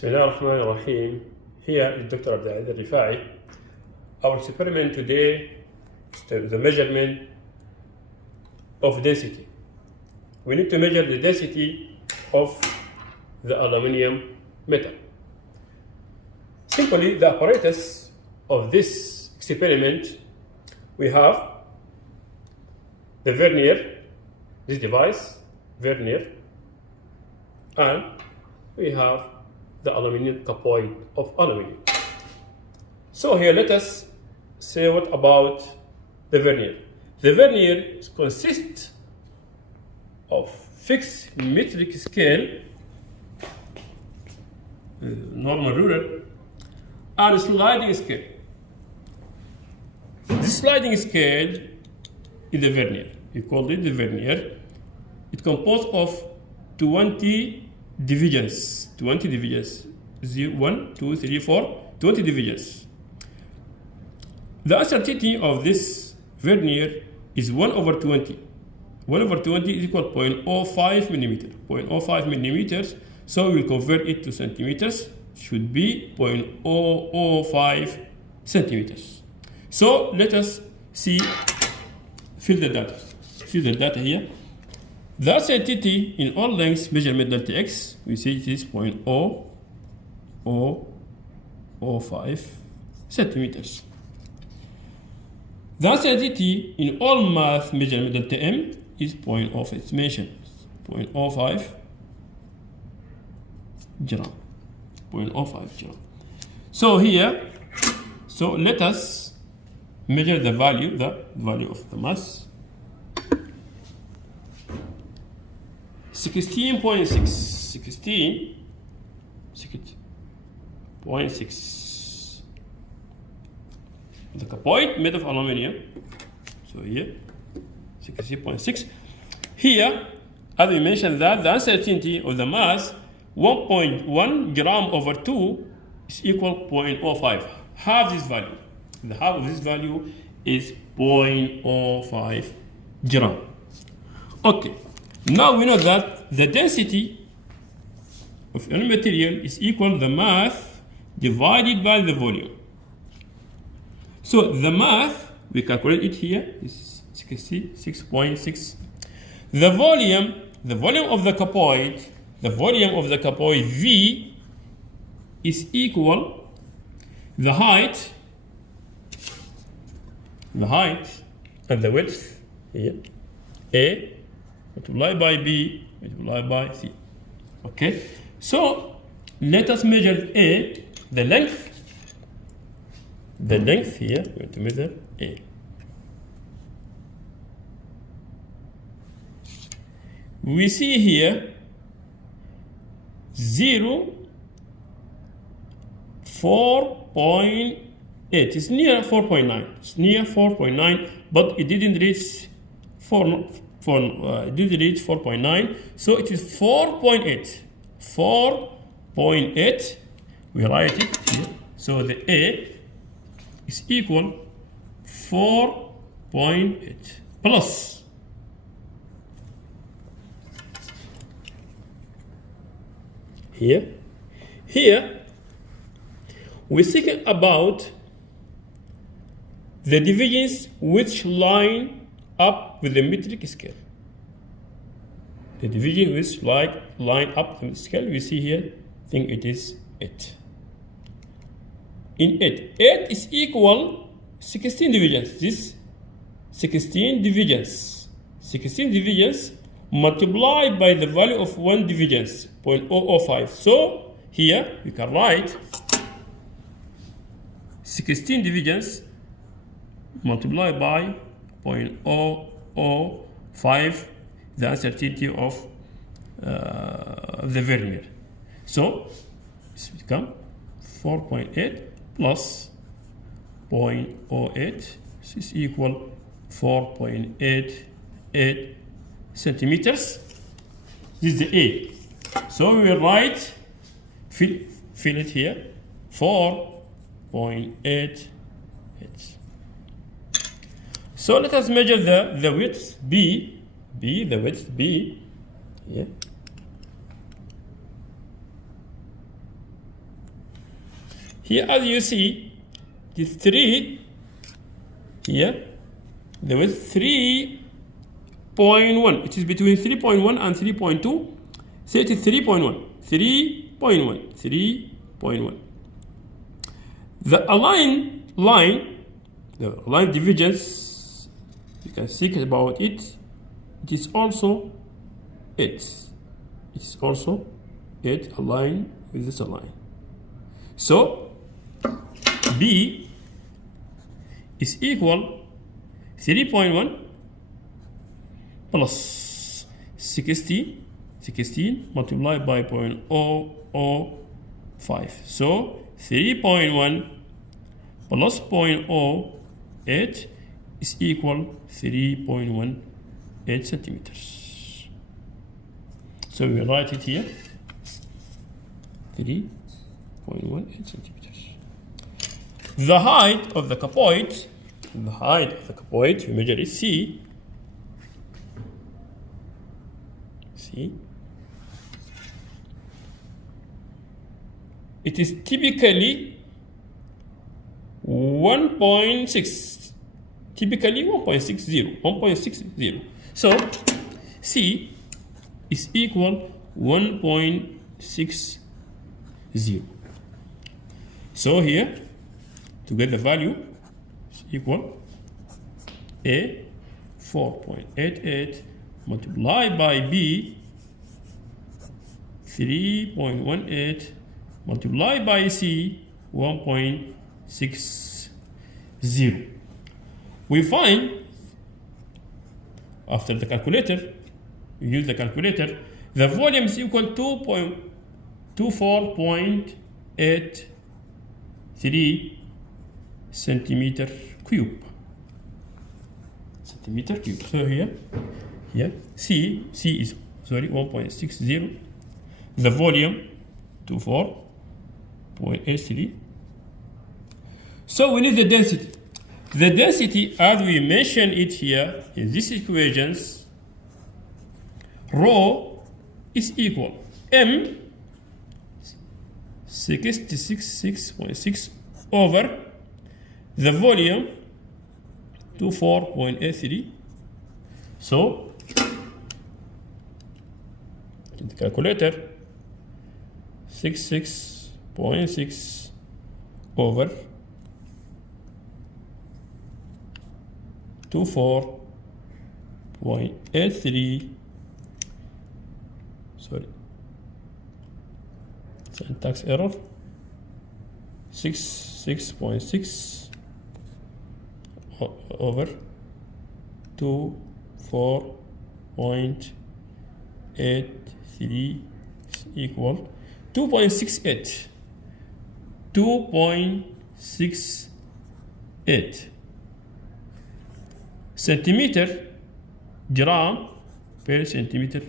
بسم الله الرحمن الرحيم. Here is Dr. Abdel Rifai. Our experiment today is the measurement of density. We need to measure the density of the aluminium metal. Simply, the apparatus of this experiment, we have the vernier, this device, vernier, and we have the aluminum capoid of aluminum. So here let us say what about the vernier. The vernier consists of fixed metric scale, normal ruler, and sliding scale. This sliding scale is the vernier. We call it the vernier. It composed of 20 divisions. 20 divisions. 1, 2, 3, 4, 20 divisions. The uncertainty of this vernier is 1 over 20. 1 over 20 is equal to 0.05 millimeter. 0.05 millimeters. So we will convert it to centimeters. Should be 0.005 centimeters. So let us see, fill the data. Fill the data here. The uncertainty in all lengths measurement delta x, we say it is 0.0005 centimeters. The uncertainty in all mass measurement delta m is 0.05 estimation, 0.05 gram, 0.05 gram. So here, so let us measure the value of the mass. 16.6 the capoid made of aluminum. So here 16.6. Here, as we mentioned, that the uncertainty of the mass 1.1 gram over 2 is equal to 0.05. Half this value. The half of this value is 0.05 gram. Okay. Now we know that the density of any material is equal to the mass divided by the volume. So the mass, we calculate it here, is 66.6. The volume of the capoid, V, is equal the height and the width here, A multiplied by B multiplied by C. Okay, so let us measure A, the length here, we're going to measure A. We see here 4.8. It's near 4.9. It's near 4.9, but it didn't reach 4.9, so it is 4.8. 4.8. We write it here. So the A is equal 4.8 plus here we're thinking about the divisions which line up with the metric scale. The division which line up with the scale, we see here, I think it is 8. In 8 is equal 16 divisions. This 16 divisions multiplied by the value of 1 divisions, 0.005. So here we can write 16 divisions multiplied by 0.005, the uncertainty of the vernier. So this becomes 4.8 plus 0.08 is equal 4.88 centimeters. This is the A. So we will write, fill it here, 4.88. So let us measure the width B, the width B, here. Here, as you see, the 3 here, there was 3.1. It is between 3.1 and 3.2. So it is 3.1. 3.1. 3.1. The aligned line, the line divisions, you can think about it. It is also 8. It is also 8 aligned with this line. So B is equal 3.1 plus 16 multiplied by 0.005. So 3.1 plus 0.08 is equal 3.18 centimeters. So we write it here, 3.18 centimeters. The height of the cupoid, we measure it C. It is typically 1.6. Typically 1.60. So C is equal 1.60. So here, to get the value, is equal A 4.88 multiplied by B 3.18 multiplied by C 1.60. We find, after the calculator, we use the calculator, the volume is equal to 24.83 centimeter cube. So here C is 1.60. The volume 24.83. So we need the density. The density, as we mentioned it here in these equations, rho is equal M 66.6 over the volume 24.83. So in the calculator, 66.6 over 24.83. Sorry, syntax error. 6.6 over 24.83 is equal 2.68. 2.68 centimeter gram per centimeter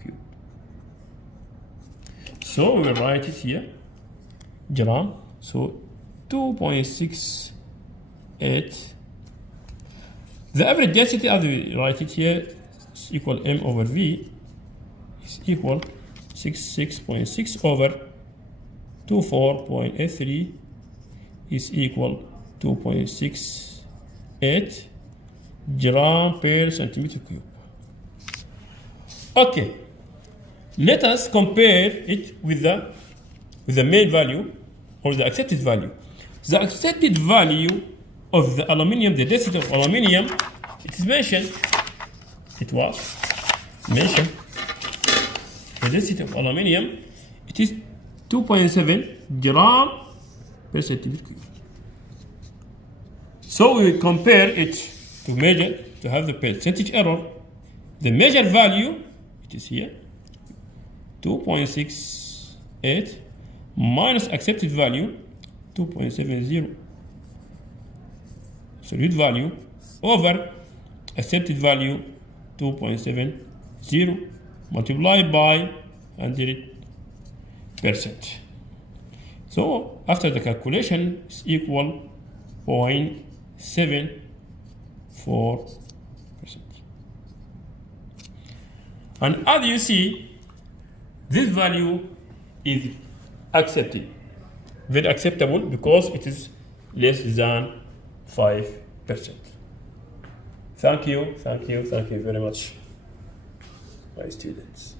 cube. So we will write it here, gram. So 2.68. The average density, as we write it here, is equal M over V, is equal 66.6 over 24.83 is equal 2.68 gram per centimeter cube. Okay, let us compare it with the main value or the accepted value. The accepted value of the aluminium, the density of aluminium, it was mentioned, the density of aluminium, it is 2.7 gram per centimeter cube. So we will compare it to measure, to have the percentage error. The measured value, it is here, 2.68 minus accepted value, 2.70. Absolute value over accepted value 2.70 multiplied by 100%. So after the calculation is equal 0.74%. And as you see, this value is accepted. very acceptable because it is less than 5%. Thank you very much, my students.